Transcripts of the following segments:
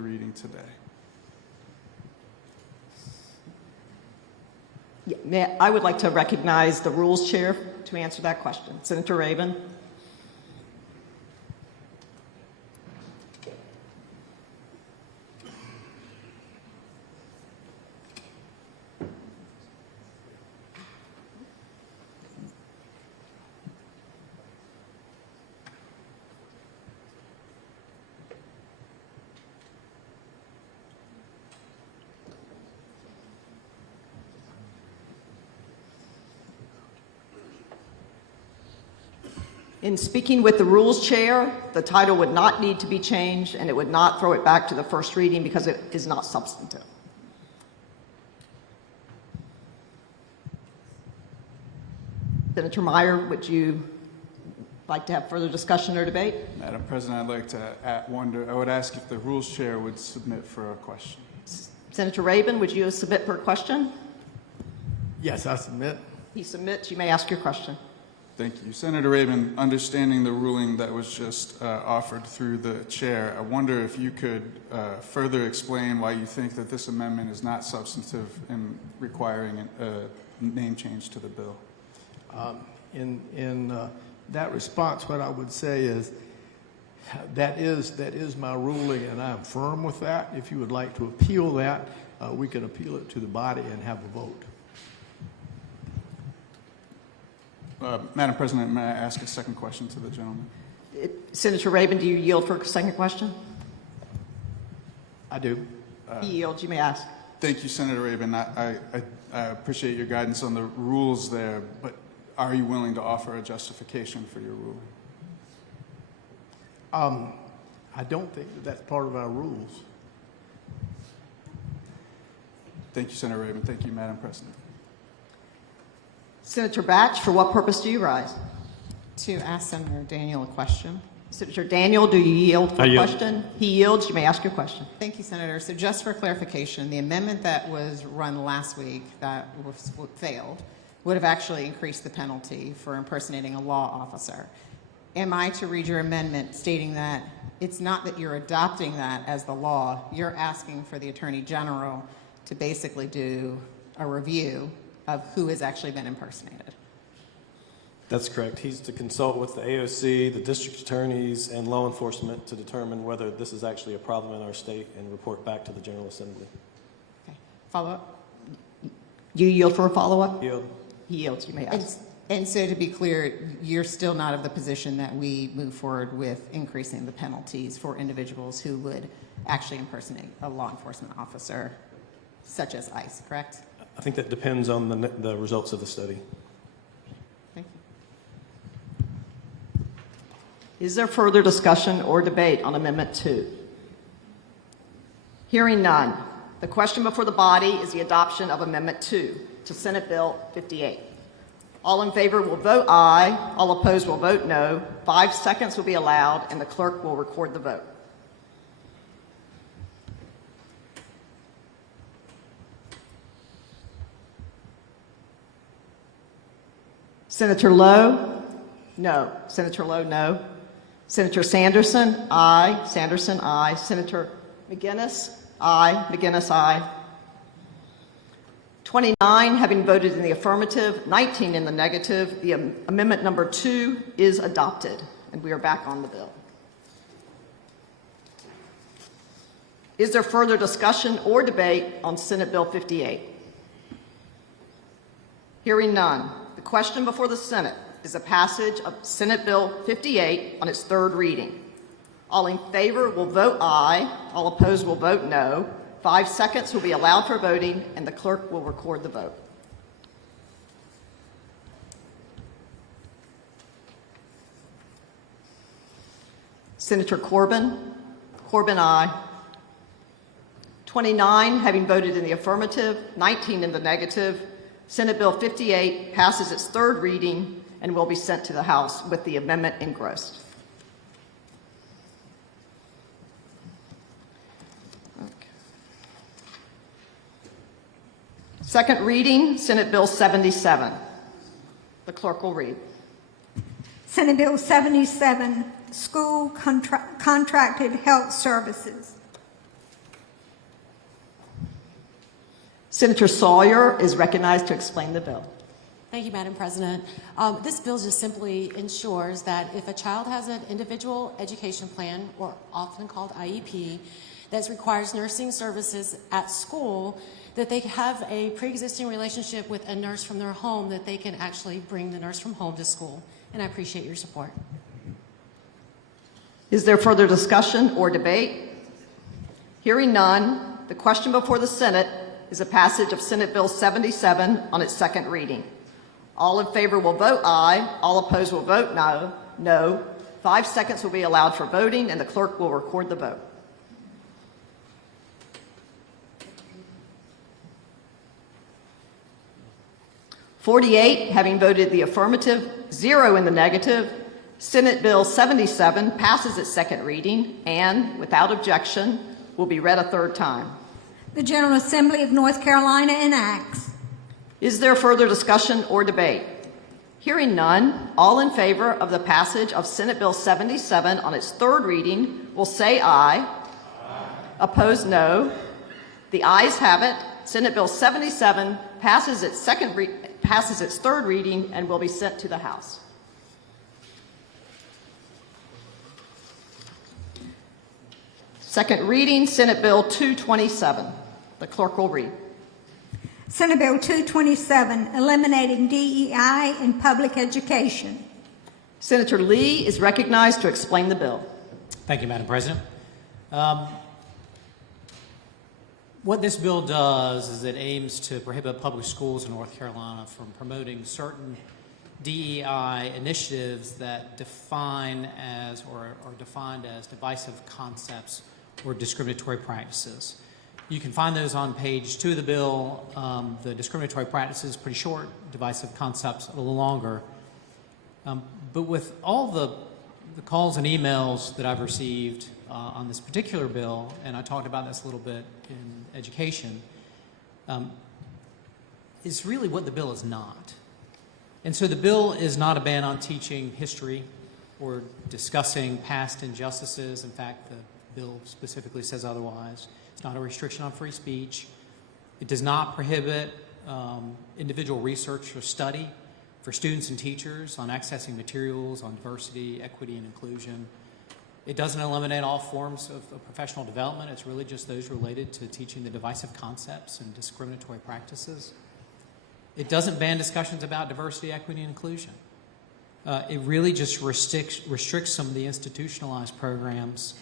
reading today. Yeah, I would like to recognize the Rules Chair to answer that question. Senator Rabin. In speaking with the Rules Chair, the title would not need to be changed, and it would not throw it back to the first reading because it is not substantive. Senator Meyer, would you like to have further discussion or debate? Madam President, I'd like to I would ask if the Rules Chair would submit for a question. Senator Rabin, would you submit for a question? Yes, I submit. He submits. You may ask your question. Thank you. Senator Rabin, understanding the ruling that was just offered through the chair, I wonder if you could further explain why you think that this amendment is not substantive in requiring a name change to the bill. In that response, what I would say is that is my ruling, and I'm firm with that. If you would like to appeal that, we can appeal it to the body and have a vote. Madam President, may I ask a second question to the gentleman? Senator Rabin, do you yield for a second question? I do. He yields. You may ask. Thank you, Senator Rabin. I appreciate your guidance on the rules there, but are you willing to offer a justification for your ruling? I don't think that that's part of our rules. Thank you, Senator Rabin. Thank you, Madam President. Senator Batch, for what purpose do you rise? To ask Senator Daniel a question. Senator Daniel, do you yield for a yield. question? He yields. You may ask your question. Thank you, Senator. So just for clarification, the amendment that was run last week that failed would have actually increased the penalty for impersonating a law officer. Am I to read your amendment stating that it's not that you're adopting that as the law, you're asking for the Attorney General to basically do a review of who has actually been impersonated? That's correct. He's to consult with the AOC, the district attorneys, and law enforcement to determine whether this is actually a problem in our state and report back to the General Assembly. Okay. Follow up? You yield for a follow-up? Yield. He yields. You may ask. And so to be clear, you're still not of the position that we move forward with increasing the penalties for individuals who would actually impersonate a law enforcement officer, such as ICE, correct? I think that depends on the results of the study. Thank you. Is there further discussion or debate on Amendment 2? Hearing none. The question before the body is the adoption of Amendment 2 to Senate Bill 58. All in favor will vote aye. All opposed will vote no. 5 seconds will be allowed, and the clerk will record the vote. Senator Lowe? No. Senator Lowe, no. Senator Sanderson? Aye. Sanderson, aye. Senator McGinnis? Aye. McGinnis, aye. 29 having voted in the affirmative, 19 in the negative. The amendment number 2 is adopted, and we are back on the bill. Is there further discussion or debate on Senate Bill 58? Hearing none. The question before the Senate is the passage of Senate Bill 58 on its third reading. All in favor will vote aye. All opposed will vote no. 5 seconds will be allowed for voting, and the clerk will record the vote. Senator Corbin? Corbin, aye. 29 having voted in the affirmative, 19 in the negative. Senate Bill 58 passes its third reading and will be sent to the House with the amendment engrossed. Second reading, Senate Bill 77. The clerk will read. Senate Bill 77, School Contracted Health Services. Senator Sawyer is recognized to explain the bill. Thank you, Madam President. This bill just simply ensures that if a child has an individual education plan, or often called IEP, that requires nursing services at school, that they have a pre-existing relationship with a nurse from their home, that they can actually bring the nurse from home to school. And I appreciate your support. Is there further discussion or debate? Hearing none, the question before the Senate is a passage of Senate Bill 77 on its second reading. All in favor will vote aye. All opposed will vote no. No. 5 seconds will be allowed for voting, and the clerk will record the vote. "48 having voted the affirmative, 0 in the negative, Senate Bill 77 passes its second reading and, without objection, will be read a third time. The General Assembly of North Carolina enacts. Is there further discussion or debate? Hearing none, all in favor of the passage of Senate Bill 77 on its third reading will say aye. Aye. Opposed, no. The ayes have it. Senate Bill 77 passes its third reading and will be sent to the House. Second reading, Senate Bill 227. The clerk will read. Senate Bill 227, eliminating DEI in public education. Senator Lee is recognized to explain the bill. Thank you, Madam President. What this bill does is it aims to prohibit public schools in North Carolina from promoting certain DEI initiatives that define as or are defined as divisive concepts or discriminatory practices. You can find those on page 2 of the bill. The discriminatory practices pretty short, divisive concepts a little longer. But with all the calls and emails that I've received on this particular bill, and I talked about this a little bit in education, is really what the bill is not. And so the bill is not a ban on teaching history or discussing past injustices. In fact, the bill specifically says otherwise. It's not a restriction on free speech. It does not prohibit individual research or study for students and teachers on accessing materials on diversity, equity, and inclusion. It doesn't eliminate all forms of professional development. It's really just those related to teaching the divisive concepts and discriminatory practices. It doesn't ban discussions about diversity, equity, and inclusion. It really just restricts some of the institutionalized programs,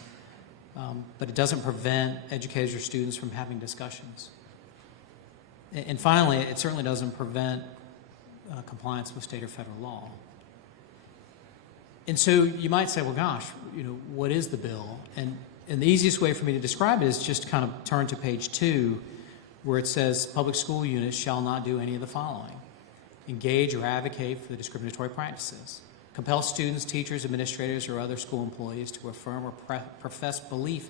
but it doesn't prevent educators or students from having discussions. And finally, it certainly doesn't prevent compliance with state or federal law. And so you might say, well, gosh, what is the bill? And the easiest way for me to describe it is just to kind of turn to page 2, where it says public school units shall not do any of the following: engage or advocate for the discriminatory practices, compel students, teachers, administrators, or other school employees to affirm or profess belief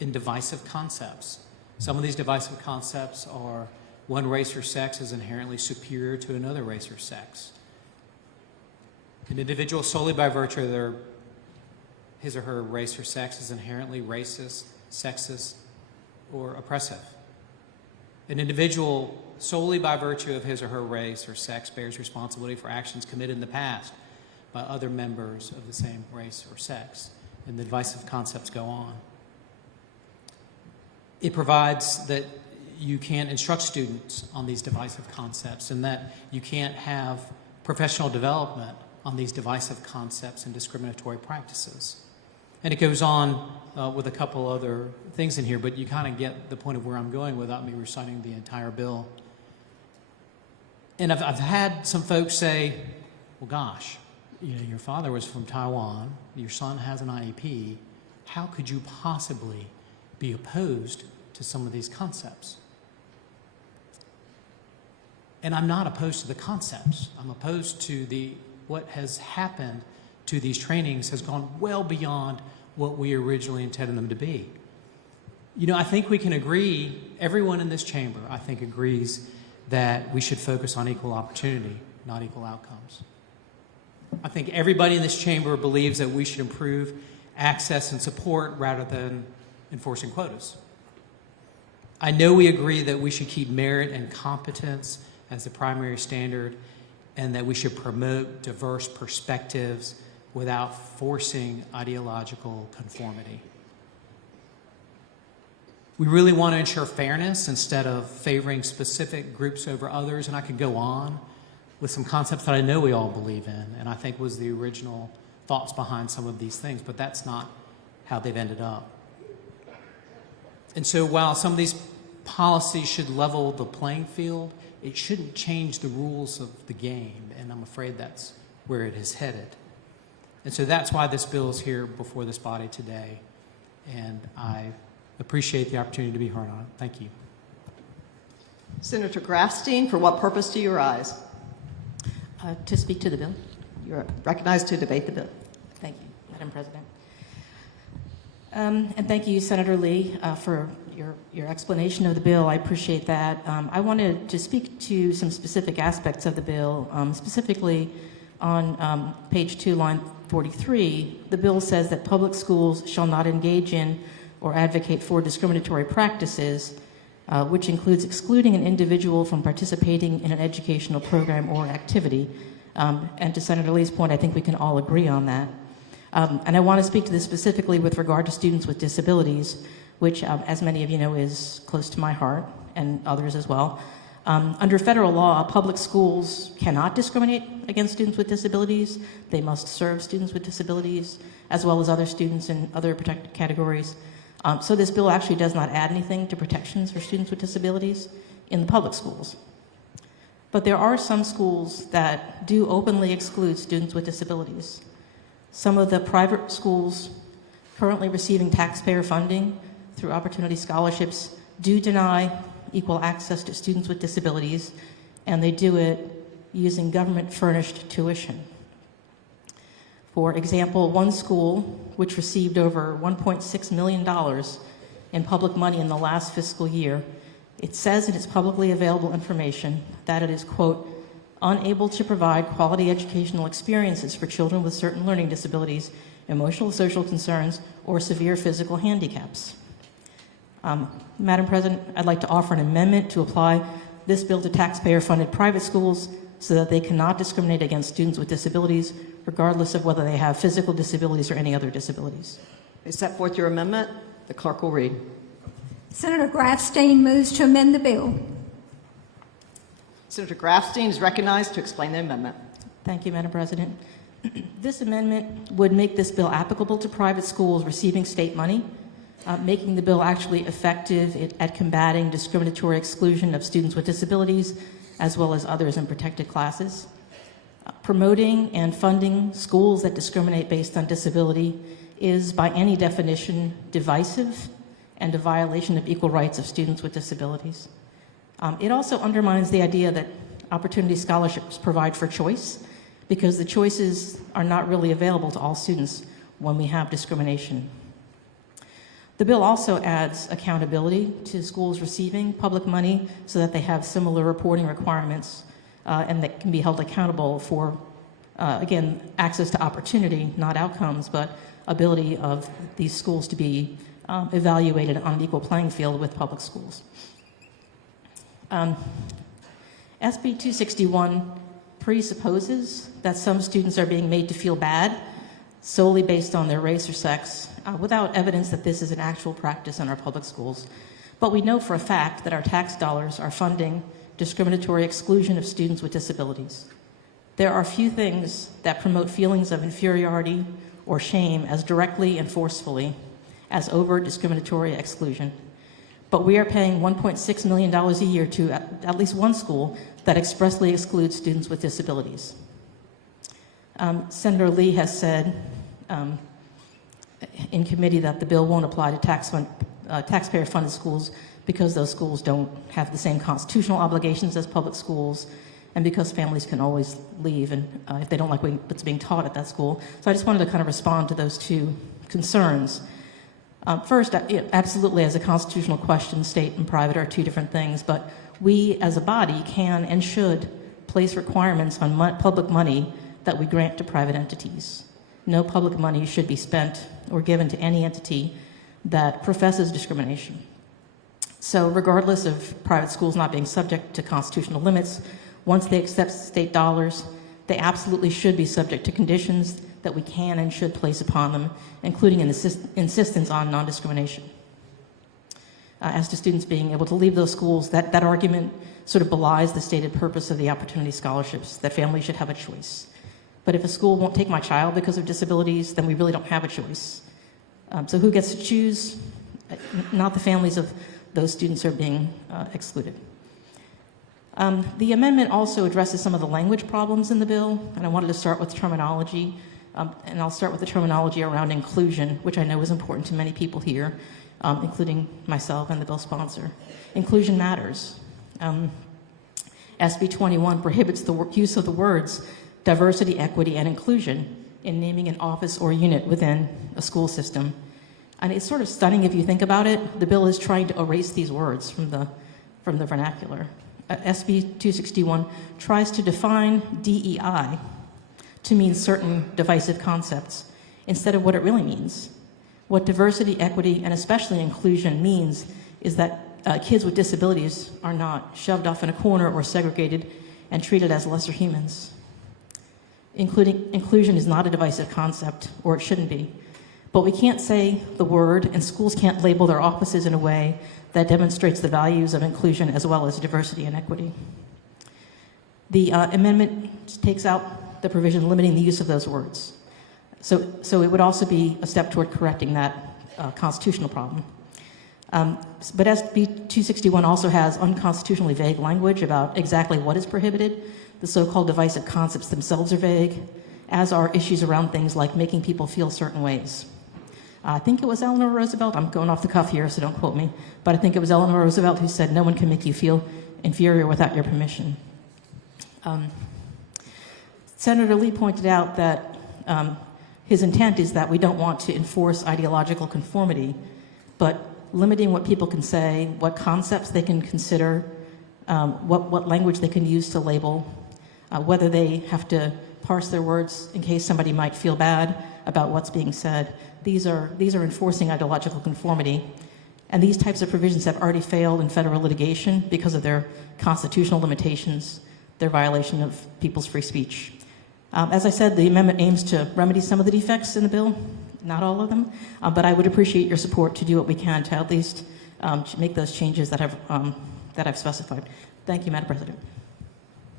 in divisive concepts. Some of these divisive concepts are one race or sex is inherently superior to another race or sex. An individual solely by virtue of his or her race or sex is inherently racist, sexist, or oppressive. An individual solely by virtue of his or her race or sex bears responsibility for actions committed in the past by other members of the same race or sex. And the divisive concepts go on. It provides that you can't instruct students on these divisive concepts and that you can't have professional development on these divisive concepts and discriminatory practices. And it goes on with a couple other things in here, but you kind of get the point of where I'm going without me reciting the entire bill. And I've had some folks say, well, gosh, your father was from Taiwan, your son has an IEP, how could you possibly be opposed to some of these concepts? And I'm not opposed to the concepts. I'm opposed to what has happened to these trainings has gone well beyond what we originally intended them to be. I think we can agree, everyone in this chamber, I think, agrees that we should focus on equal opportunity, not equal outcomes. I think everybody in this chamber believes that we should improve access and support rather than enforcing quotas. I know we agree that we should keep merit and competence as the primary standard and that we should promote diverse perspectives without forcing ideological conformity. We really want to ensure fairness instead of favoring specific groups over others, and I could go on with some concepts that I know we all believe in, and I think was the original thoughts behind some of these things, but that's not how they've ended up. And so while some of these policies should level the playing field, it shouldn't change the rules of the game, and I'm afraid that's where it is headed. And so that's why this bill is here before this body today, and I appreciate the opportunity to be heard on it. Thank you. Senator Grafstein, for what purpose do you rise? To speak to the bill. You're recognized to debate the bill. Thank you, Madam President. And thank you, Senator Lee, for your explanation of the bill. I appreciate that. I wanted to speak to some specific aspects of the bill. Specifically, on page 2, line 43, the bill says that public schools shall not engage in or advocate for discriminatory practices, which includes excluding an individual from participating in an educational program or activity. And to Senator Lee's point, I think we can all agree on that. And I want to speak to this specifically with regard to students with disabilities, which, as many of you know, is close to my heart, and others as well. Under federal law, public schools cannot discriminate against students with disabilities. They must serve students with disabilities, as well as other students in other protected categories. So this bill actually does not add anything to protections for students with disabilities in the public schools. But there are some schools that do openly exclude students with disabilities. Some of the private schools currently receiving taxpayer funding through opportunity scholarships do deny equal access to students with disabilities, and they do it using government-furnished tuition. For example, one school, which received over $1.6 million in public money in the last fiscal year, it says in its publicly available information that it is, quote, unable to provide quality educational experiences for children with certain learning disabilities, emotional social concerns, or severe physical handicaps. Madam President, I'd like to offer an amendment to apply this bill to taxpayer-funded private schools so that they cannot discriminate against students with disabilities, regardless of whether they have physical disabilities or any other disabilities. They set forth your amendment. The clerk will read. Senator Grafstein moves to amend the bill. Senator Grafstein is recognized to explain the amendment. Thank you, Madam President. This amendment would make this bill applicable to private schools receiving state money, making the bill actually effective at combating discriminatory exclusion of students with disabilities, as well as others in protected classes. Promoting and funding schools that discriminate based on disability is, by any definition, divisive and a violation of equal rights of students with disabilities. It also undermines the idea that opportunity scholarships provide for choice, because the choices are not really available to all students when we have discrimination. The bill also adds accountability to schools receiving public money so that they have similar reporting requirements and that can be held accountable for, again, access to opportunity, not outcomes, but ability of these schools to be evaluated on an equal playing field with public schools. SB 261 presupposes that some students are being made to feel bad solely based on their race or sex, without evidence that this is an actual practice in our public schools. But we know for a fact that our tax dollars are funding discriminatory exclusion of students with disabilities. There are few things that promote feelings of inferiority or shame as directly and forcefully as overt discriminatory exclusion. But we are paying $1.6 million a year to at least one school that expressly excludes students with disabilities. Senator Lee has said in committee that the bill won't apply to taxpayer-funded schools because those schools don't have the same constitutional obligations as public schools, and because families can always leave and if they don't like what's being taught at that school. So I just wanted to kind of respond to those two concerns. First, absolutely, as a constitutional question, state and private are two different things, but we as a body can and should place requirements on public money that we grant to private entities. No public money should be spent or given to any entity that professes discrimination. So regardless of private schools not being subject to constitutional limits, once they accept state dollars, they absolutely should be subject to conditions that we can and should place upon them, including an insistence on non-discrimination. As to students being able to leave those schools, that argument sort of belies the stated purpose of the opportunity scholarships, that families should have a choice. But if a school won't take my child because of disabilities, then we really don't have a choice. So who gets to choose? Not the families of those students who are being excluded. The amendment also addresses some of the language problems in the bill, and I wanted to start with terminology. And I'll start with the terminology around inclusion, which I know is important to many people here, including myself and the bill sponsor. Inclusion matters. SB 21 prohibits the use of the words diversity, equity, and inclusion in naming an office or unit within a school system. And it's sort of stunning if you think about it. The bill is trying to erase these words from the vernacular. SB 261 tries to define DEI to mean certain divisive concepts instead of what it really means. What diversity, equity, and especially inclusion means is that kids with disabilities are not shoved off in a corner or segregated and treated as lesser humans. Inclusion is not a divisive concept, or it shouldn't be. But we can't say the word, and schools can't label their offices in a way that demonstrates the values of inclusion as well as diversity and equity. The amendment takes out the provision limiting the use of those words. So it would also be a step toward correcting that constitutional problem. But SB 261 also has unconstitutionally vague language about exactly what is prohibited. The so-called divisive concepts themselves are vague, as are issues around things like making people feel certain ways. I think it was Eleanor Roosevelt, I'm going off the cuff here, so don't quote me, but I think it was Eleanor Roosevelt who said, "No one can make you feel inferior without your permission." Senator Lee pointed out that his intent is that we don't want to enforce ideological conformity, but limiting what people can say, what concepts they can consider, what language they can use to label, whether they have to parse their words in case somebody might feel bad about what's being said. These are enforcing ideological conformity, and these types of provisions have already failed in federal litigation because of their constitutional limitations, their violation of people's free speech. As I said, the amendment aims to remedy some of the defects in the bill, not all of them, but I would appreciate your support to do what we can to at least make those changes that I've specified. Thank you, Madam President.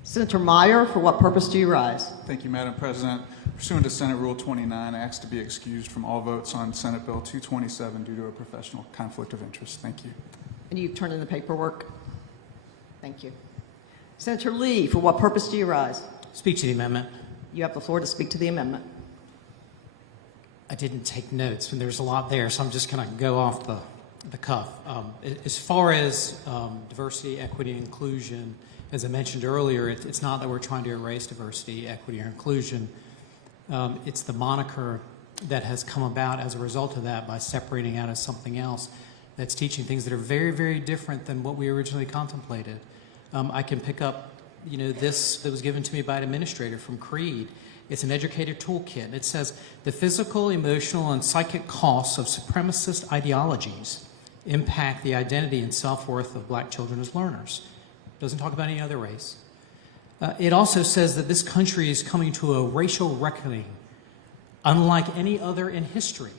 Senator Meyer, for what purpose do you rise? Thank you, Madam President. Pursuant to Senate Rule 29, I ask to be excused from all votes on Senate Bill 227 due to a professional conflict of interest. Thank you. And you've turned in the paperwork. Thank you. Senator Lee, for what purpose do you rise? Speak to the amendment. You have the floor to speak to the amendment. I didn't take notes, and there's a lot there, so I'm just going to go off the cuff. As far as diversity, equity, and inclusion, as I mentioned earlier, it's not that we're trying to erase diversity, equity, or inclusion. It's the moniker that has come about as a result of that by separating out as something else that's teaching things that are very, very different than what we originally contemplated. I can pick up, this that was given to me by an administrator from Creed. It's an educator toolkit. It says, the physical, emotional, and psychic costs of supremacist ideologies impact the identity and self-worth of black children as learners. It doesn't talk about any other race. It also says that this country is coming to a racial reckoning unlike any other in history.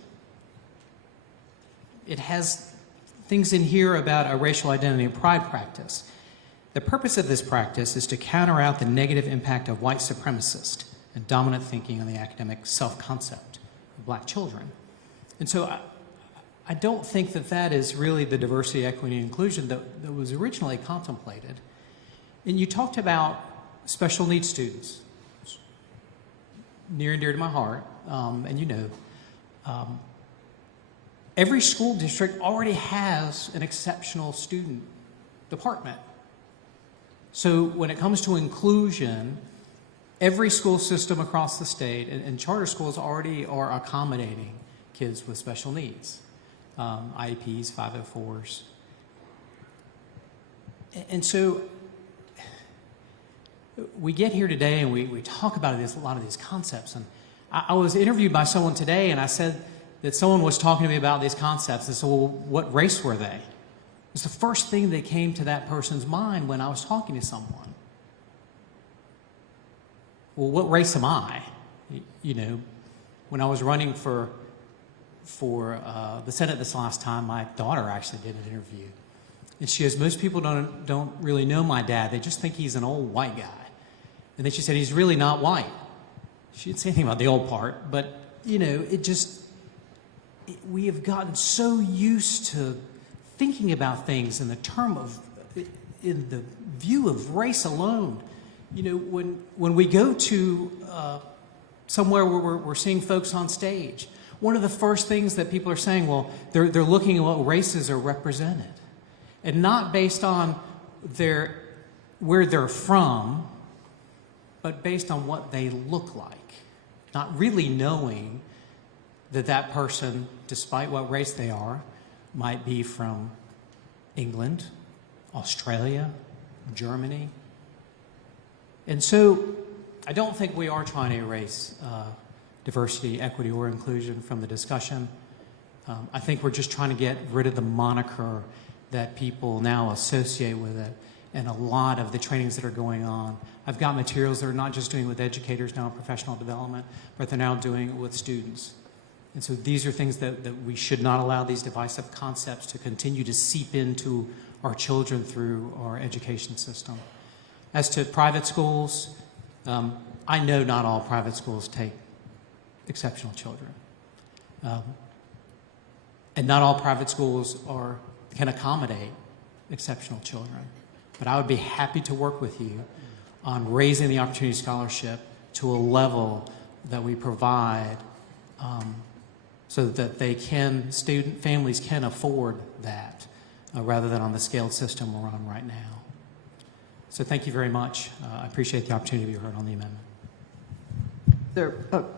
It has things in here about a racial identity and pride practice. The purpose of this practice is to counter out the negative impact of white supremacist and dominant thinking on the academic self-concept of black children. And so I don't think that is really the diversity, equity, and inclusion that was originally contemplated. And you talked about special needs students, near and dear to my heart, and every school district already has an exceptional student department. So when it comes to inclusion, every school system across the state and charter schools already are accommodating kids with special needs, IEPs, 504s. And so we get here today and we talk about a lot of these concepts. And I was interviewed by someone today, and I said that someone was talking to me about these concepts. And so, well, what race were they? was the first thing that came to that person's mind when I was talking to someone. Well, what race am I? You know, when I was running for the Senate this last time, my daughter actually did an interview. And she goes, most people don't really know my dad. They just think he's an old white guy. And then she said, he's really not white. She didn't say anything about the old part, but, you know, we have gotten so used to thinking about things in the view of race alone. You know, when we go to somewhere where we're seeing folks on stage, one of the first things that people are saying, well, they're looking at what races are represented, and not based on where they're from, but based on what they look like, not really knowing that person, despite what race they are, might be from England, Australia, Germany. And so I don't think we are trying to erase diversity, equity, or inclusion from the discussion. I think we're just trying to get rid of the moniker that people now associate with it, and a lot of the trainings that are going on. I've got materials that are not just doing with educators now in professional development, but they're now doing it with students. And so these are things that we should not allow these divisive concepts to continue to seep into our children through our education system. As to private schools, I know not all private schools take exceptional children. And not all private schools can accommodate exceptional children. But I would be happy to work with you on raising the Opportunity Scholarship to a level that we provide so that families can afford that rather than on the scaled system we're on right now. So thank you very much. I appreciate the opportunity to be heard on the amendment.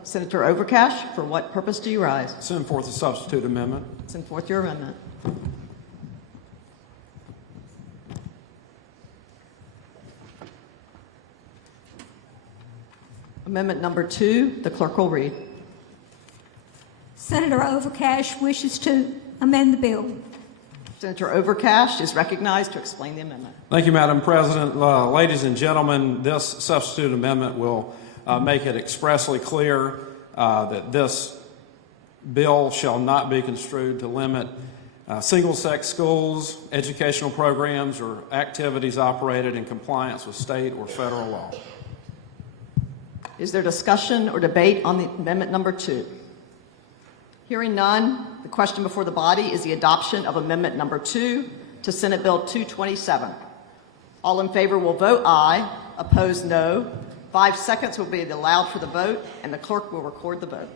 Senator Overcash, for what purpose do you rise? Send forth a substitute amendment. Send forth your amendment. Amendment number 2, the clerk will read. Senator Overcash wishes to amend the bill. Senator Overcash is recognized to explain the amendment. Thank you, Madam President. Ladies and gentlemen, this substitute amendment will make it expressly clear that this bill shall not be construed to limit single-sex schools, educational programs, or activities operated in compliance with state or federal law. Is there discussion or debate on the amendment number 2? Hearing none, the question before the body is the adoption of amendment number 2 to Senate Bill 227. All in favor will vote aye, opposed no. 5 seconds will be allowed for the vote, and the clerk will record the vote.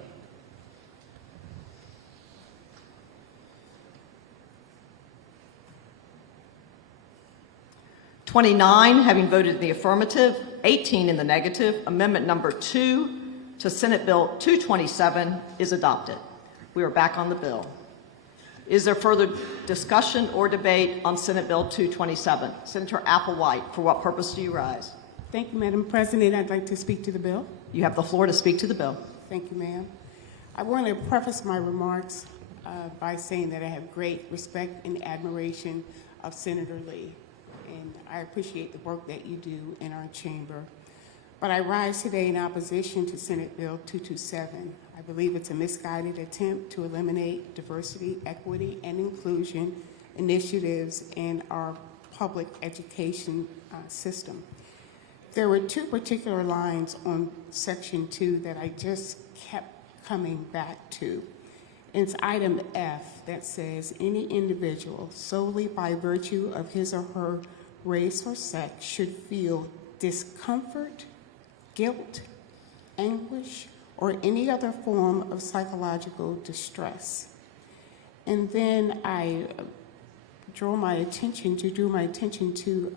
"29 having voted in the affirmative, 18 in the negative, amendment number 2 to Senate Bill 227 is adopted. We are back on the bill. Is there further discussion or debate on Senate Bill 227? Senator Applewhite, for what purpose do you rise? Thank you, Madam President. I'd like to speak to the bill. You have the floor to speak to the bill. Thank you, ma'am. I want to preface my remarks by saying that I have great respect and admiration of Senator Lee, and I appreciate the work that you do in our chamber. But I rise today in opposition to Senate Bill 227. I believe it's a misguided attempt to eliminate diversity, equity, and inclusion initiatives in our public education system. There were 2 particular lines on Section 2 that I just kept coming back to. It's item F that says, any individual solely by virtue of his or her race or sex should feel discomfort, guilt, anguish, or any other form of psychological distress. And then I drew my attention to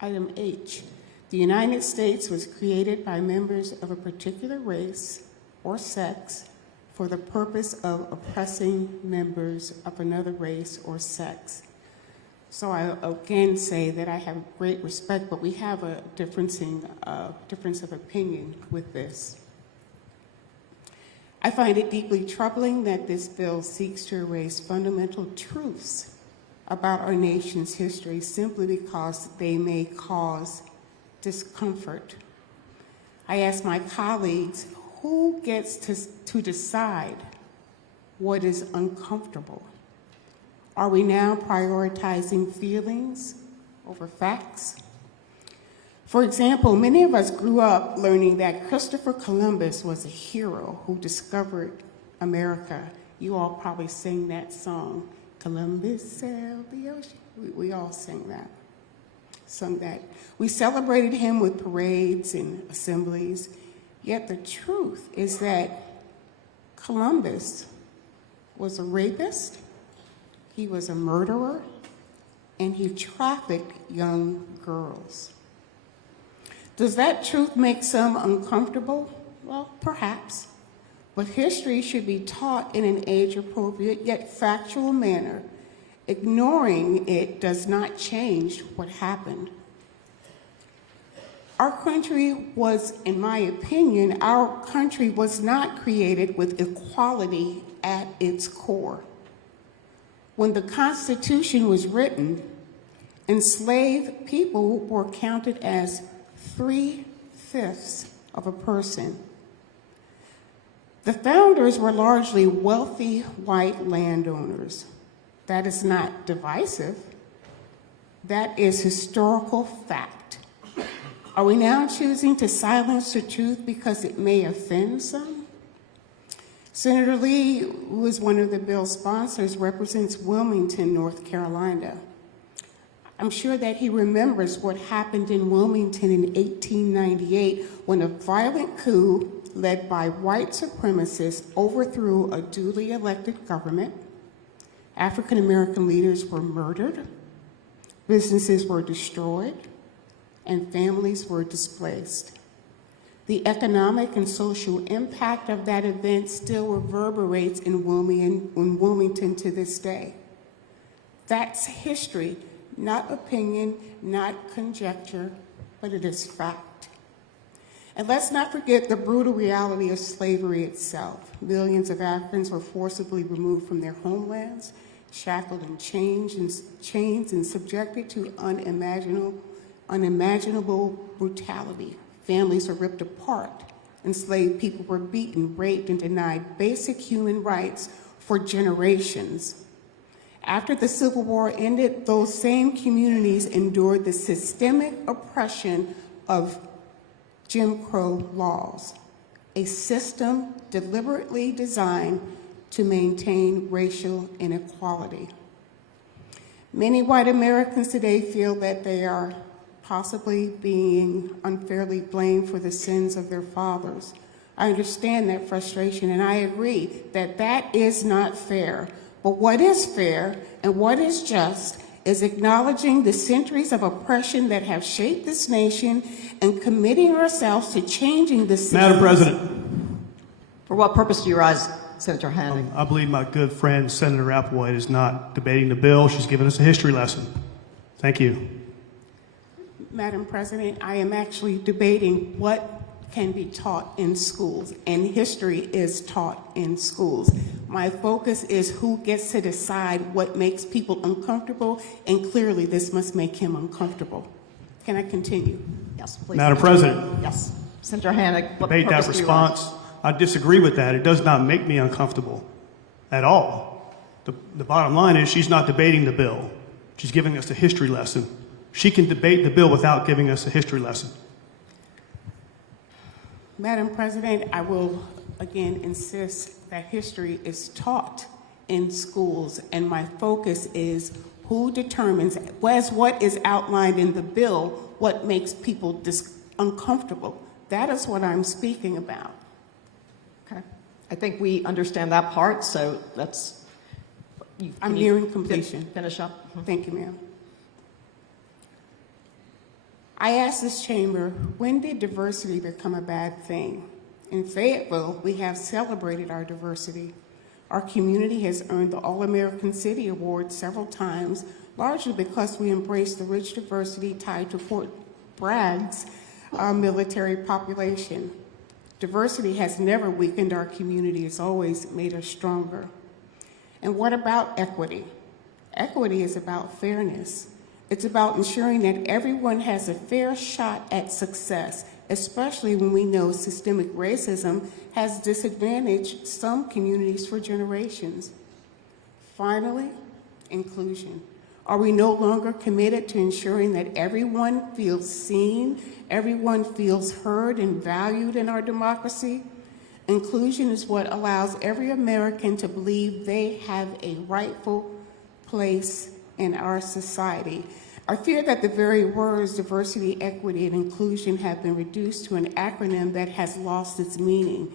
item H. The United States was created by members of a particular race or sex for the purpose of oppressing members of another race or sex. So I again say that I have great respect, but we have a difference of opinion with this. I find it deeply troubling that this bill seeks to erase fundamental truths about our nation's history simply because they may cause discomfort. I ask my colleagues, who gets to decide what is uncomfortable? Are we now prioritizing feelings over facts? For example, many of us grew up learning that Christopher Columbus was a hero who discovered America. You all probably sing that song, Columbus sailed the ocean. We all sung that. We celebrated him with parades and assemblies, yet the truth is that Columbus was a rapist, he was a murderer, and he trafficked young girls. Does that truth make some uncomfortable? Well, perhaps. But history should be taught in an age-appropriate yet factual manner. Ignoring it does not change what happened. Our country was, in my opinion, our country was not created with equality at its core. When the Constitution was written, enslaved people were counted as 3/5 of a person. The founders were largely wealthy white landowners. That is not divisive. That is historical fact. Are we now choosing to silence the truth because it may offend some? Senator Lee, who is one of the bill's sponsors, represents Wilmington, North Carolina. I'm sure that he remembers what happened in Wilmington in 1898 when a violent coup led by white supremacists overthrew a duly elected government. African American leaders were murdered, businesses were destroyed, and families were displaced. The economic and social impact of that event still reverberates in Wilmington to this day. That's history. Not opinion, not conjecture, but it is fact. And let's not forget the brutal reality of slavery itself. Millions of Africans were forcibly removed from their homelands, shackled in chains and subjected to unimaginable brutality. Families were ripped apart. Enslaved people were beaten, raped, and denied basic human rights for generations. After the Civil War ended, those same communities endured the systemic oppression of Jim Crow laws, a system deliberately designed to maintain racial inequality. Many white Americans today feel that they are possibly being unfairly blamed for the sins of their fathers. I understand that frustration, and I agree that that is not fair. But what is fair and what is just is acknowledging the centuries of oppression that have shaped this nation and committing ourselves to changing the system. Madam President. For what purpose do you rise, Senator Hanning? I believe my good friend, Senator Applewhite, is not debating the bill. She's giving us a history lesson. Thank you. Madam President, I am actually debating what can be taught in schools, and history is taught in schools. My focus is who gets to decide what makes people uncomfortable, and clearly this must make him uncomfortable. Can I continue? Yes, please. Madam President. Yes. Senator Hanning, what Debate that purpose do you rise? response. I disagree with that. It does not make me uncomfortable at all. The bottom line is she's not debating the bill. She's giving us a history lesson. She can debate the bill without giving us a history lesson. Madam President, I will again insist that history is taught in schools, and my focus is who determines, as what is outlined in the bill, what makes people uncomfortable. That is what I'm speaking about. Okay. I think we understand that part, so let's... I'm nearing completion. Finish up. Thank you, ma'am. I ask this chamber, when did diversity become a bad thing? In Fayetteville, we have celebrated our diversity. Our community has earned the All-American City Award several times, largely because we embrace the rich diversity tied to Fort Bragg's military population. Diversity has never weakened our community, it's always made us stronger. And what about equity? Equity is about fairness. It's about ensuring that everyone has a fair shot at success, especially when we know systemic racism has disadvantaged some communities for generations. Finally, inclusion. Are we no longer committed to ensuring that everyone feels seen, everyone feels heard and valued in our democracy? Inclusion is what allows every American to believe they have a rightful place in our society. I fear that the very words diversity, equity, and inclusion have been reduced to an acronym that has lost its meaning.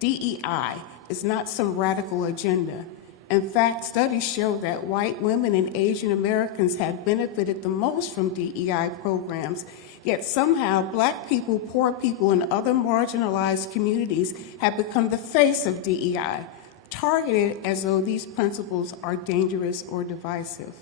DEI is not some radical agenda. In fact, studies show that white women and Asian Americans have benefited the most from DEI programs, yet somehow Black people, poor people, and other marginalized communities have become the face of DEI, targeted as though these principles are dangerous or divisive.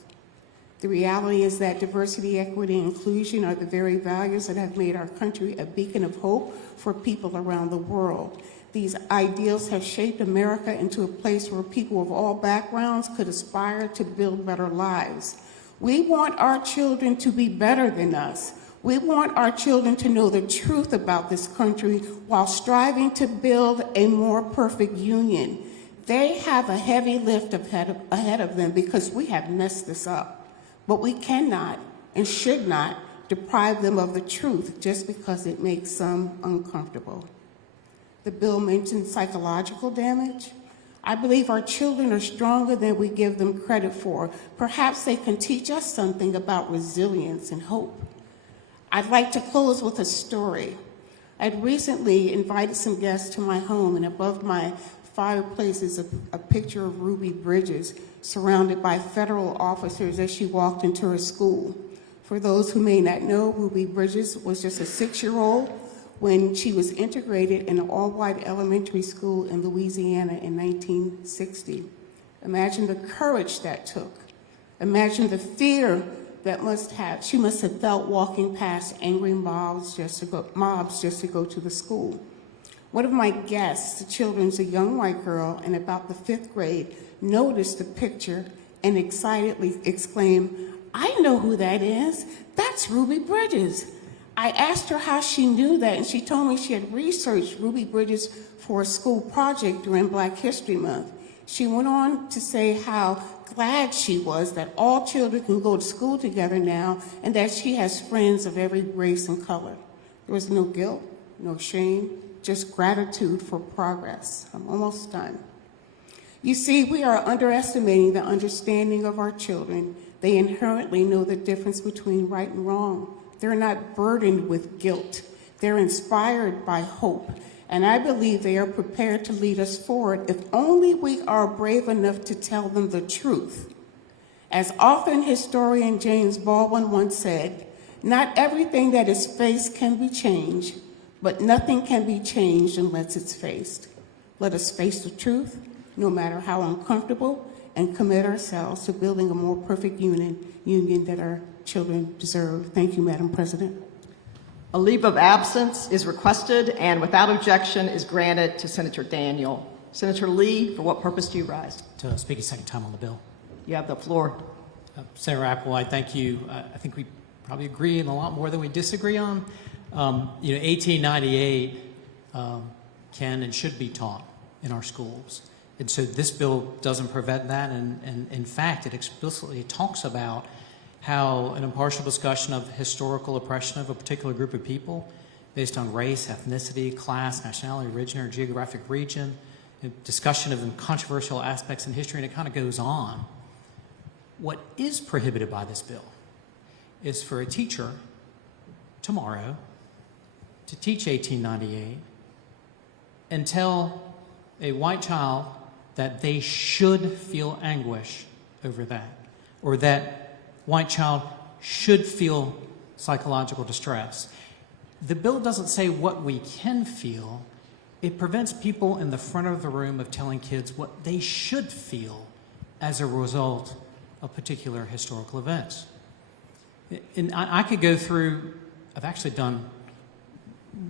The reality is that diversity, equity, and inclusion are the very values that have made our country a beacon of hope for people around the world. These ideals have shaped America into a place where people of all backgrounds could aspire to build better lives. We want our children to be better than us. We want our children to know the truth about this country while striving to build a more perfect union. They have a heavy lift ahead of them because we have messed this up. But we cannot and should not deprive them of the truth just because it makes some uncomfortable. The bill mentions psychological damage. I believe our children are stronger than we give them credit for. Perhaps they can teach us something about resilience and hope. I'd like to close with a story. I'd recently invited some guests to my home, and above my fireplace is a picture of Ruby Bridges surrounded by federal officers as she walked into her school. For those who may not know, Ruby Bridges was just a 6-year-old when she was integrated in an all-white elementary school in Louisiana in 1960. Imagine the courage that took. Imagine the fear that she must have felt walking past angry mobs just to go to the school. One of my guests, the children's a young white girl in about the 5th grade, noticed the picture and excitedly exclaimed, "I know who that is. That's Ruby Bridges." I asked her how she knew that, and she told me she had researched Ruby Bridges for a school project during Black History Month. She went on to say how glad she was that all children can go to school together now and that she has friends of every race and color. There was no guilt, no shame, just gratitude for progress. I'm almost done. You see, we are underestimating the understanding of our children. They inherently know the difference between right and wrong. They're not burdened with guilt. They're inspired by hope. And I believe they are prepared to lead us forward if only we are brave enough to tell them the truth. As author and historian James Baldwin once said, "Not everything that is faced can be changed, but nothing can be changed unless it's faced." Let us face the truth, no matter how uncomfortable, and commit ourselves to building a more perfect union that our children deserve. Thank you, Madam President. A leave of absence is requested and without objection is granted to Senator Daniel. Senator Lee, for what purpose do you rise? To speak a second time on the bill. You have the floor. Senator Applewhite, thank you. I think we probably agree on a lot more than we disagree on. 1898 can and should be taught in our schools. And so this bill doesn't prevent that. And in fact, it explicitly talks about how an impartial discussion of historical oppression of a particular group of people based on race, ethnicity, class, nationality, origin, or geographic region, discussion of controversial aspects in history, and it kind of goes on. What is prohibited by this bill is for a teacher tomorrow to teach 1898 and tell a white child that they should feel anguish over that, or that white child should feel psychological distress. The bill doesn't say what we can feel. It prevents people in the front of the room of telling kids what they should feel as a result of particular historical events. And I could go through, I've actually done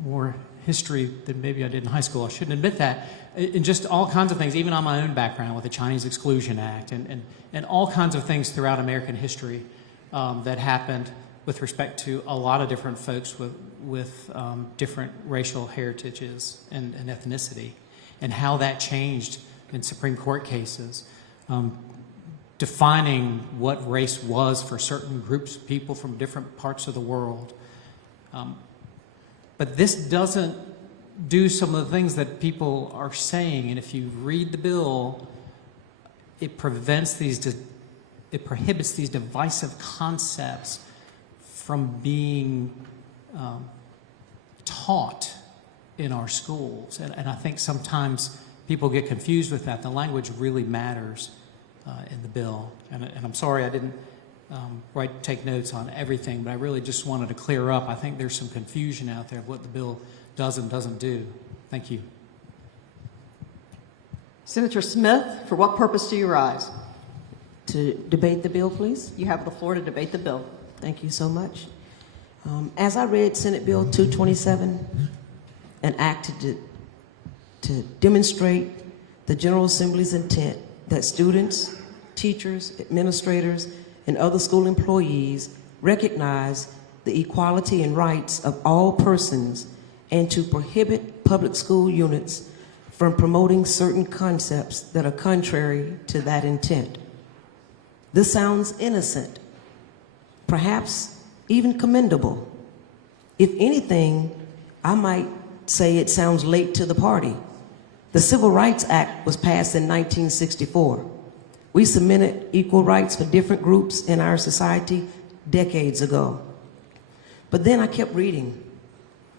more history than maybe I did in high school. I shouldn't admit that. And just all kinds of things, even on my own background with the Chinese Exclusion Act and all kinds of things throughout American history that happened with respect to a lot of different folks with different racial heritages and ethnicity, and how that changed in Supreme Court cases, defining what race was for certain groups of people from different parts of the world. But this doesn't do some of the things that people are saying, and if you read the bill, it prohibits these divisive concepts from being taught in our schools. And I think sometimes people get confused with that. The language really matters in the bill. And I'm sorry I didn't take notes on everything, but I really just wanted to clear up. I think there's some confusion out there of what the bill does and doesn't do. Thank you. Senator Smith, for what purpose do you rise? To debate the bill, please. You have the floor to debate the bill. Thank you so much. As I read Senate Bill 227, an act to demonstrate the General Assembly's intent that students, teachers, administrators, and other school employees recognize the equality and rights of all persons and to prohibit public school units from promoting certain concepts that are contrary to that intent. This sounds innocent, perhaps even commendable. If anything, I might say it sounds late to the party. The Civil Rights Act was passed in 1964. We cemented equal rights for different groups in our society decades ago. But then I kept reading.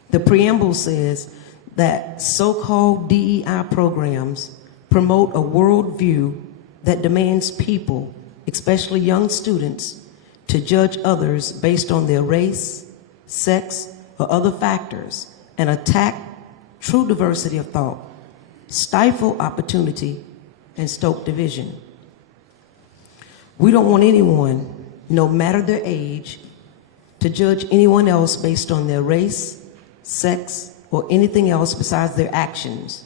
The preamble says that so-called DEI programs promote a worldview that demands people, especially young students, to judge others based on their race, sex, or other factors, and attack true diversity of thought, stifle opportunity, and stoke division. We don't want anyone, no matter their age, to judge anyone else based on their race, sex, or anything else besides their actions.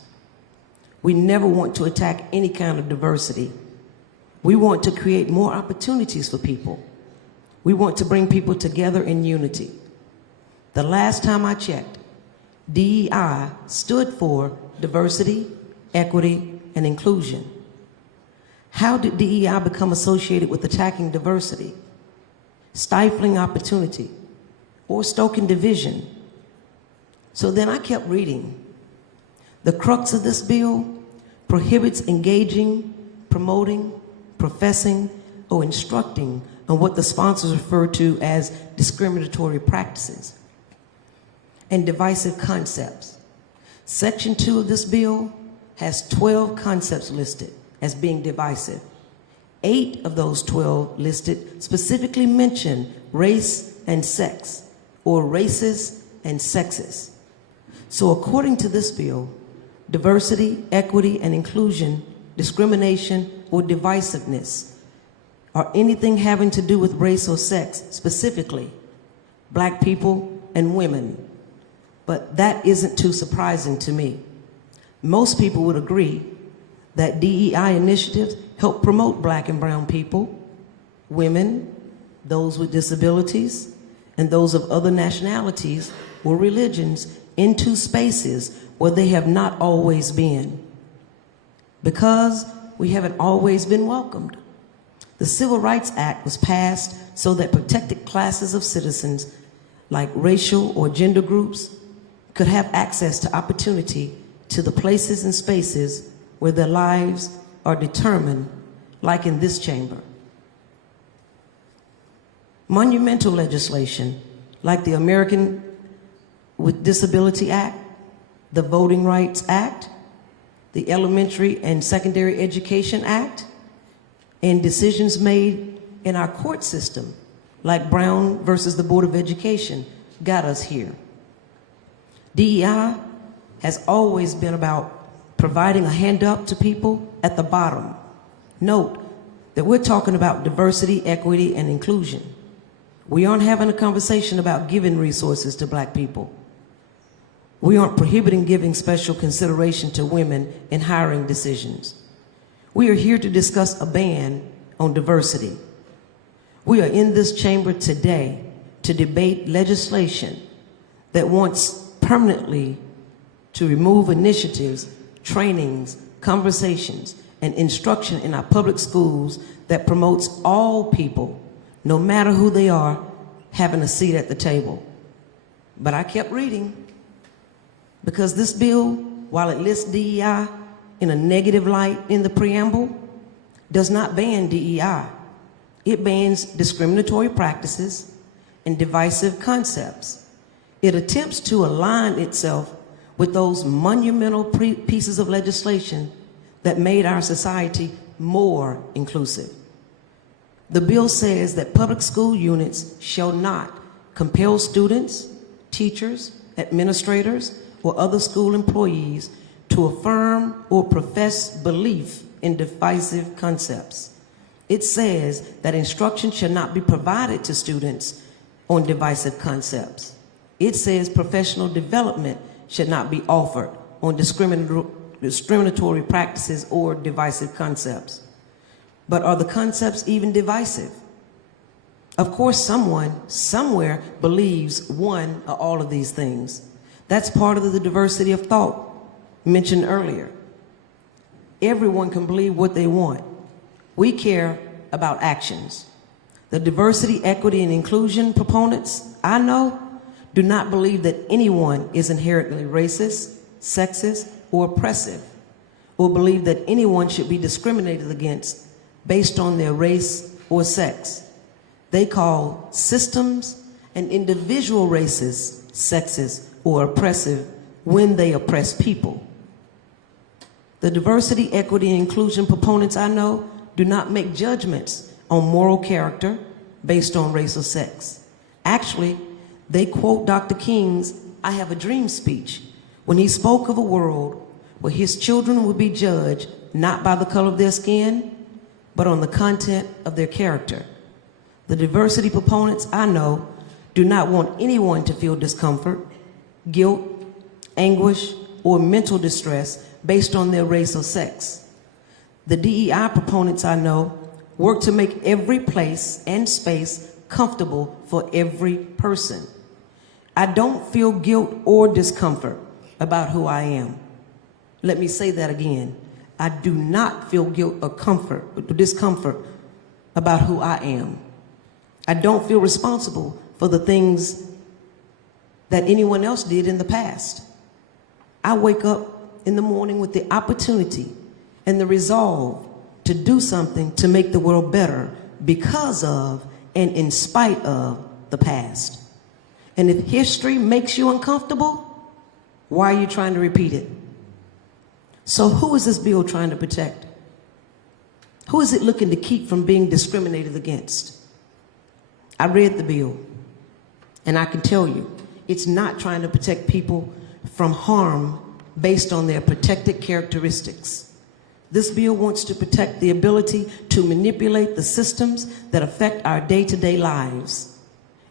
We never want to attack any kind of diversity. We want to create more opportunities for people. We want to bring people together in unity. The last time I checked, DEI stood for diversity, equity, and inclusion. How did DEI become associated with attacking diversity, stifling opportunity, or stoking division? So then I kept reading. The crux of this bill prohibits engaging, promoting, professing, or instructing on what the sponsors refer to as discriminatory practices and divisive concepts. Section 2 of this bill has 12 concepts listed as being divisive. 8 of those 12 listed specifically mention race and sex, or races and sexes. So according to this bill, diversity, equity, and inclusion, discrimination, or divisiveness are anything having to do with race or sex, specifically black people and women. But that isn't too surprising to me. Most people would agree that DEI initiatives help promote black and brown people, women, those with disabilities, and those of other nationalities or religions into spaces where they have not always been, because we haven't always been welcomed. The Civil Rights Act was passed so that protected classes of citizens, like racial or gender groups, could have access to opportunity to the places and spaces where their lives are determined, like in this chamber. Monumental legislation, like the American with Disability Act, the Voting Rights Act, the Elementary and Secondary Education Act, and decisions made in our court system, like Brown versus the Board of Education, got us here. DEI has always been about providing a hand up to people at the bottom. Note that we're talking about diversity, equity, and inclusion. We aren't having a conversation about giving resources to black people. We aren't prohibiting giving special consideration to women in hiring decisions. We are here to discuss a ban on diversity. We are in this chamber today to debate legislation that wants permanently to remove initiatives, trainings, conversations, and instruction in our public schools that promotes all people, no matter who they are, having a seat at the table. But I kept reading, because this bill, while it lists DEI in a negative light in the preamble, does not ban DEI. It bans discriminatory practices and divisive concepts. It attempts to align itself with those monumental pieces of legislation that made our society more inclusive. The bill says that public school units shall not compel students, teachers, administrators, or other school employees to affirm or profess belief in divisive concepts. It says that instruction should not be provided to students on divisive concepts. It says professional development should not be offered on discriminatory practices or divisive concepts. But are the concepts even divisive? Of course, someone, somewhere, believes one or all of these things. That's part of the diversity of thought mentioned earlier. Everyone can believe what they want. We care about actions. The diversity, equity, and inclusion proponents I know do not believe that anyone is inherently racist, sexist, or oppressive, or believe that anyone should be discriminated against based on their race or sex. They call systems and individual races sexist or oppressive when they oppress people. The diversity, equity, and inclusion proponents I know do not make judgments on moral character based on race or sex. Actually, they quote Dr. King's "I Have a Dream" speech when he spoke of a world where his children would be judged not by the color of their skin, but on the content of their character. The diversity proponents I know do not want anyone to feel discomfort, guilt, anguish, or mental distress based on their race or sex. The DEI proponents I know work to make every place and space comfortable for every person. I don't feel guilt or discomfort about who I am. Let me say that again. I do not feel guilt or discomfort about who I am. I don't feel responsible for the things that anyone else did in the past. I wake up in the morning with the opportunity and the resolve to do something to make the world better because of and in spite of the past. And if history makes you uncomfortable, why are you trying to repeat it? So who is this bill trying to protect? Who is it looking to keep from being discriminated against? I read the bill, and I can tell you, it's not trying to protect people from harm based on their protected characteristics. This bill wants to protect the ability to manipulate the systems that affect our day-to-day lives.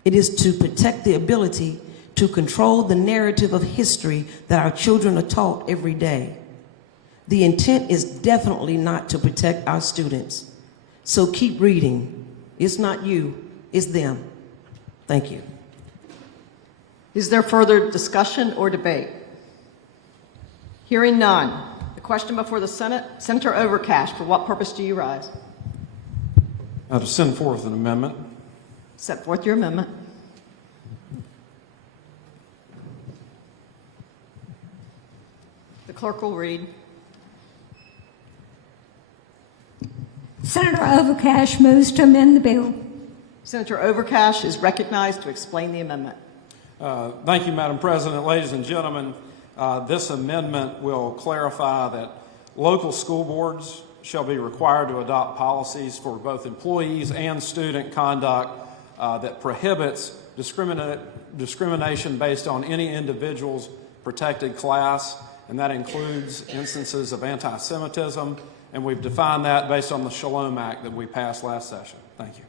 It is to protect the ability to control the narrative of history that our children are taught every day. The intent is definitely not to protect our students. So keep reading. It's not you, it's them. Thank you. Is there further discussion or debate? Hearing none. The question before the Senate, Senator Overcash, for what purpose do you rise? To send forth an amendment. Set forth your amendment. The clerk will read. Senator Overcash moves to amend the bill. Senator Overcash is recognized to explain the amendment. Thank you, Madam President. Ladies and gentlemen, this amendment will clarify that local school boards shall be required to adopt policies for both employees and student conduct that prohibits discrimination based on any individual's protected class, and that includes instances of anti-Semitism, and we've defined that based on the Shalom Act that we passed last session. Thank you.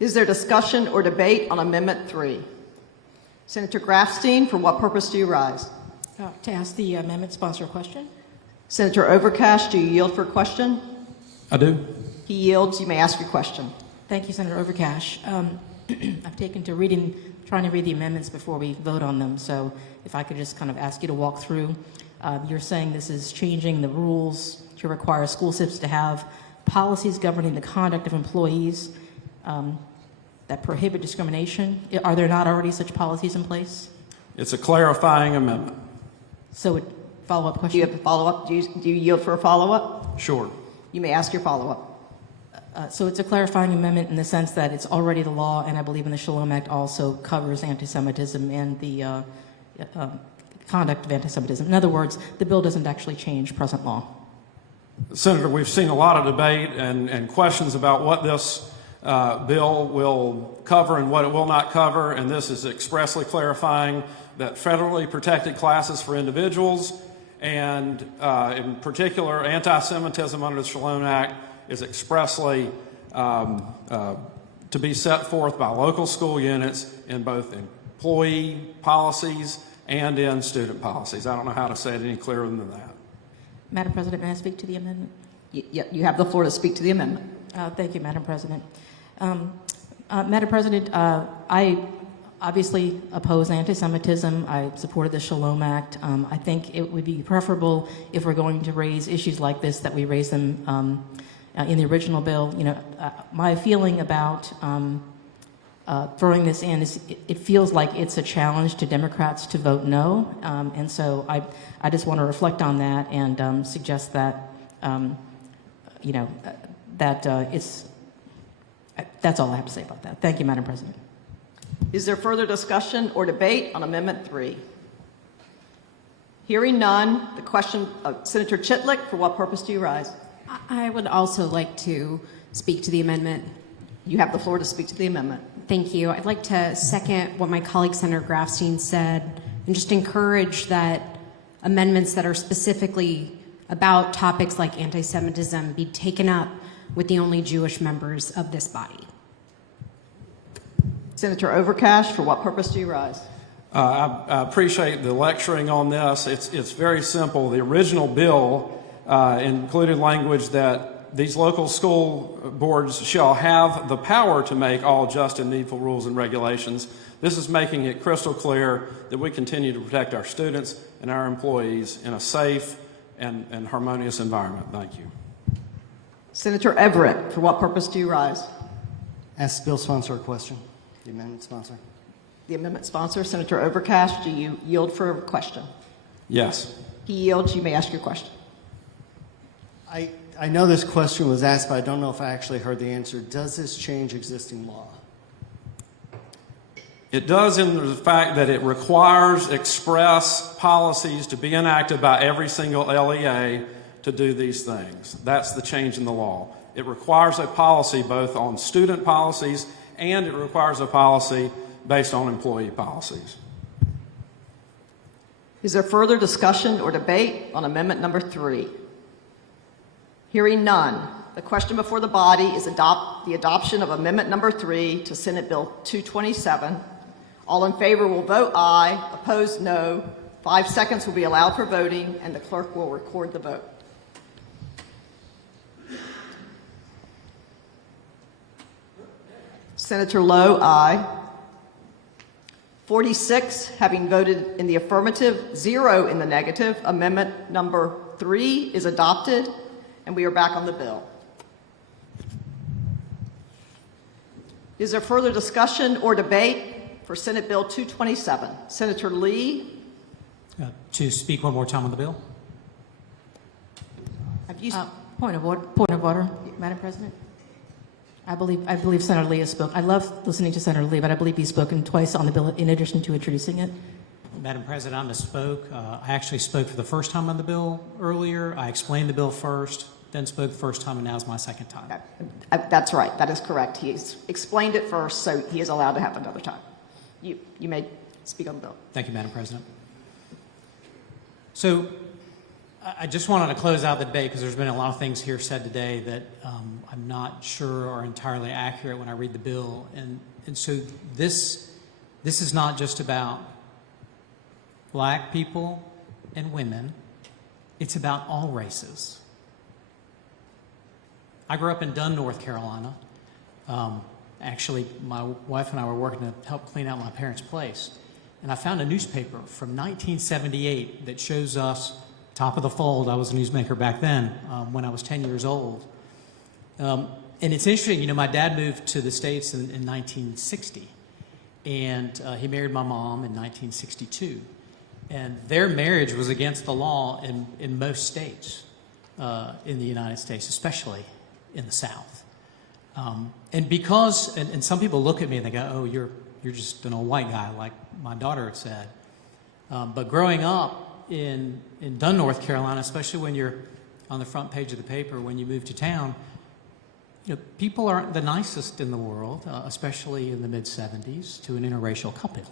Is there discussion or debate on Amendment 3? Senator Grafstein, for what purpose do you rise? To ask the amendment sponsor a question. Senator Overcash, do you yield for a question? I do. He yields. You may ask your question. Thank you, Senator Overcash. I've taken to trying to read the amendments before we vote on them, so if I could just kind of ask you to walk through. You're saying this is changing the rules to require school systems to have policies governing the conduct of employees that prohibit discrimination. Are there not already such policies in place? It's a clarifying amendment. So, follow-up Do question? you have a follow-up? Do you yield for a follow-up? Sure. You may ask your follow-up. So it's a clarifying amendment in the sense that it's already the law, and I believe in the Shalom Act also covers anti-Semitism and the conduct of anti-Semitism. In other words, the bill doesn't actually change present law. Senator, we've seen a lot of debate and questions about what this bill will cover and what it will not cover, and this is expressly clarifying that federally protected classes for individuals and in particular anti-Semitism under the Shalom Act is expressly to be set forth by local school units in both employee policies and in student policies. I don't know how to say it any clearer than that. Madam President, may I speak to the amendment? You have the floor to speak to the amendment. Thank you, Madam President. Madam President, I obviously oppose anti-Semitism. I supported the Shalom Act. I think it would be preferable if we're going to raise issues like this that we raise them in the original bill. You know, my feeling about throwing this in is it feels like it's a challenge to Democrats to vote no, and so I just want to reflect on that and suggest that that's all I have to say about that. Thank you, Madam President. Is there further discussion or debate on Amendment 3? Hearing none, the question of Senator Chitlick, for what purpose do you rise? I would also like to speak to the amendment. You have the floor to speak to the amendment. Thank you. I'd like to second what my colleague Senator Grafstein said and just encourage that amendments that are specifically about topics like anti-Semitism be taken up with the only Jewish members of this body. Senator Overcash, for what purpose do you rise? I appreciate the lecturing on this. It's very simple. The original bill included language that these local school boards shall have the power to make all just and needful rules and regulations. This is making it crystal clear that we continue to protect our students and our employees in a safe and harmonious environment. Thank you. Senator Everett, for what purpose do you rise? Ask the bill sponsor a question. The amendment sponsor. The amendment sponsor, Senator Overcash, do you yield for a question? Yes. He yields. You may ask your question. I know this question was asked, but I don't know if I actually heard the answer. Does this change existing law? It does in the fact that it requires express policies to be enacted by every single LEA to do these things. That's the change in the law. It requires a policy both on student policies and it requires a policy based on employee policies. Is there further discussion or debate on Amendment number 3? Hearing none, the question before the body is the adoption of Amendment number 3 to Senate Bill 227. All in favor will vote aye, opposed no. 5 seconds will be allowed for voting, and the clerk will record the vote. Senator Lowe, aye. 46 having voted in the affirmative, 0 in the negative. Amendment number 3 is adopted, and we are back on the bill. Is there further discussion or debate for Senate Bill 227? Senator Lee? To speak one more time on the bill. Point of order, Madam President. I believe Senator Lee has spoken. I love listening to Senator Lee, but I believe he's spoken twice on the bill in addition to introducing it. Madam President, I misspoke. I actually spoke for the first time on the bill earlier. I explained the bill first, then spoke the first time, and now is my second time. That's right. That is correct. He's explained it first, so he is allowed to have another time. You may speak on the bill. Thank you, Madam President. So I just wanted to close out the debate because there's been a lot of things here said today that I'm not sure are entirely accurate when I read the bill. And so this This is not just about black people and women. It's about all races. I grew up in Dunn, North Carolina. Actually, my wife and I were working to help clean out my parents' place. And I found a newspaper from 1978 that shows us, top of the fold, I was a newsmaker back then, when I was 10 years old. And it's interesting, you know, my dad moved to the States in 1960. And he married my mom in 1962. And their marriage was against the law in most states in the United States, especially in the South. And because, and some people look at me and they go, oh, you're just an old white guy, like my daughter had said. But growing up in Dunn, North Carolina, especially when you're on the front page of the paper, when you move to town, you know, people aren't the nicest in the world, especially in the mid-'70s, to an interracial couple.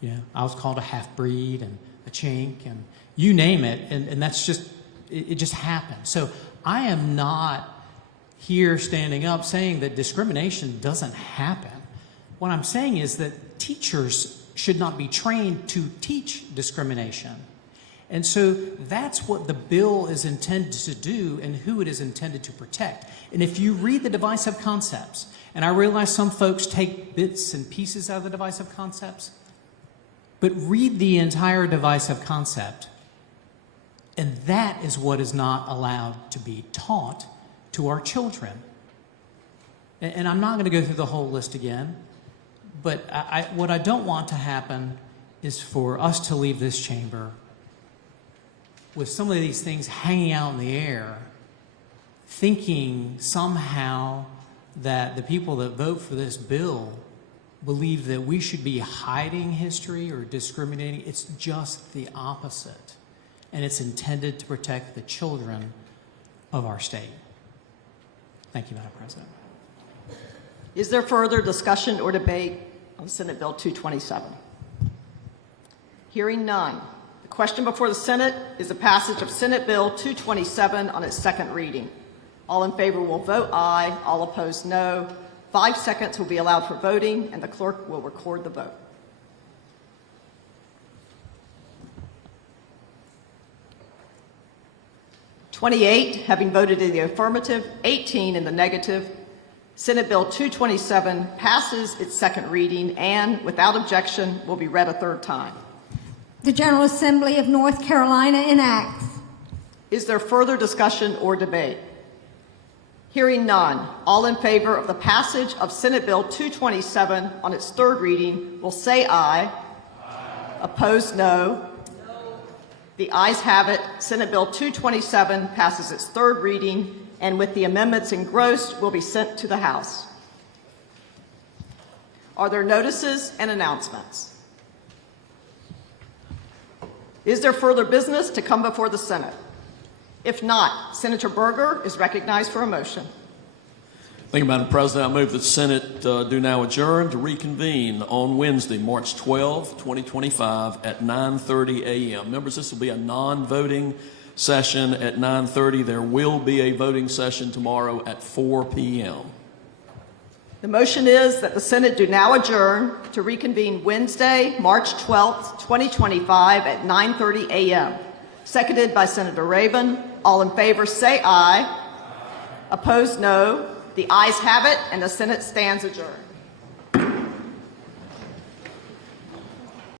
You know, I was called a half-breed and a chink and you name it, and that's just, it just happened. So I am not here standing up saying that discrimination doesn't happen. What I'm saying is that teachers should not be trained to teach discrimination. And so that's what the bill is intended to do and who it is intended to protect. And if you read the divisive concepts, and I realize some folks take bits and pieces out of the divisive concepts, but read the entire divisive concept, and that is what is not allowed to be taught to our children. And I'm not going to go through the whole list again, but what I don't want to happen is for us to leave this chamber with some of these things hanging out in the air, thinking somehow that the people that vote for this bill believe that we should be hiding history or discriminating. It's just the opposite. And it's intended to protect the children of our state. Thank you, Madam President. Is there further discussion or debate on Senate Bill 227? Hearing none. The question before the Senate is the passage of Senate Bill 227 on its second reading. All in favor will vote aye. All opposed, no. 5 seconds will be allowed for voting, and the clerk will record the vote. "28 having voted in the affirmative, 18 in the negative. Senate Bill 227 passes its second reading and, without objection, will be read a third time. The General Assembly of North Carolina enacts. Is there further discussion or debate? Hearing none, all in favor of the passage of Senate Bill 227 on its third reading will say aye. Aye. Opposed, no. The ayes have it. Senate Bill 227 passes its third reading, and with the amendments engrossed, will be sent to the House. Are there notices and announcements? Is there further business to come before the Senate? If not, Senator Berger is recognized for a motion. Thank you, Madam President. I move that the Senate do now adjourn to reconvene on Wednesday, March 12, 2025 at 9:30 a.m. Members, this will be a non-voting session at 9:30. There will be a voting session tomorrow at 4 p.m. The motion is that the Senate do now adjourn to reconvene Wednesday, March 12, 2025 at 9:30 a.m. Seconded by Senator Rabin. All in favor say aye. Opposed, no. The ayes have it, and the Senate stands adjourned.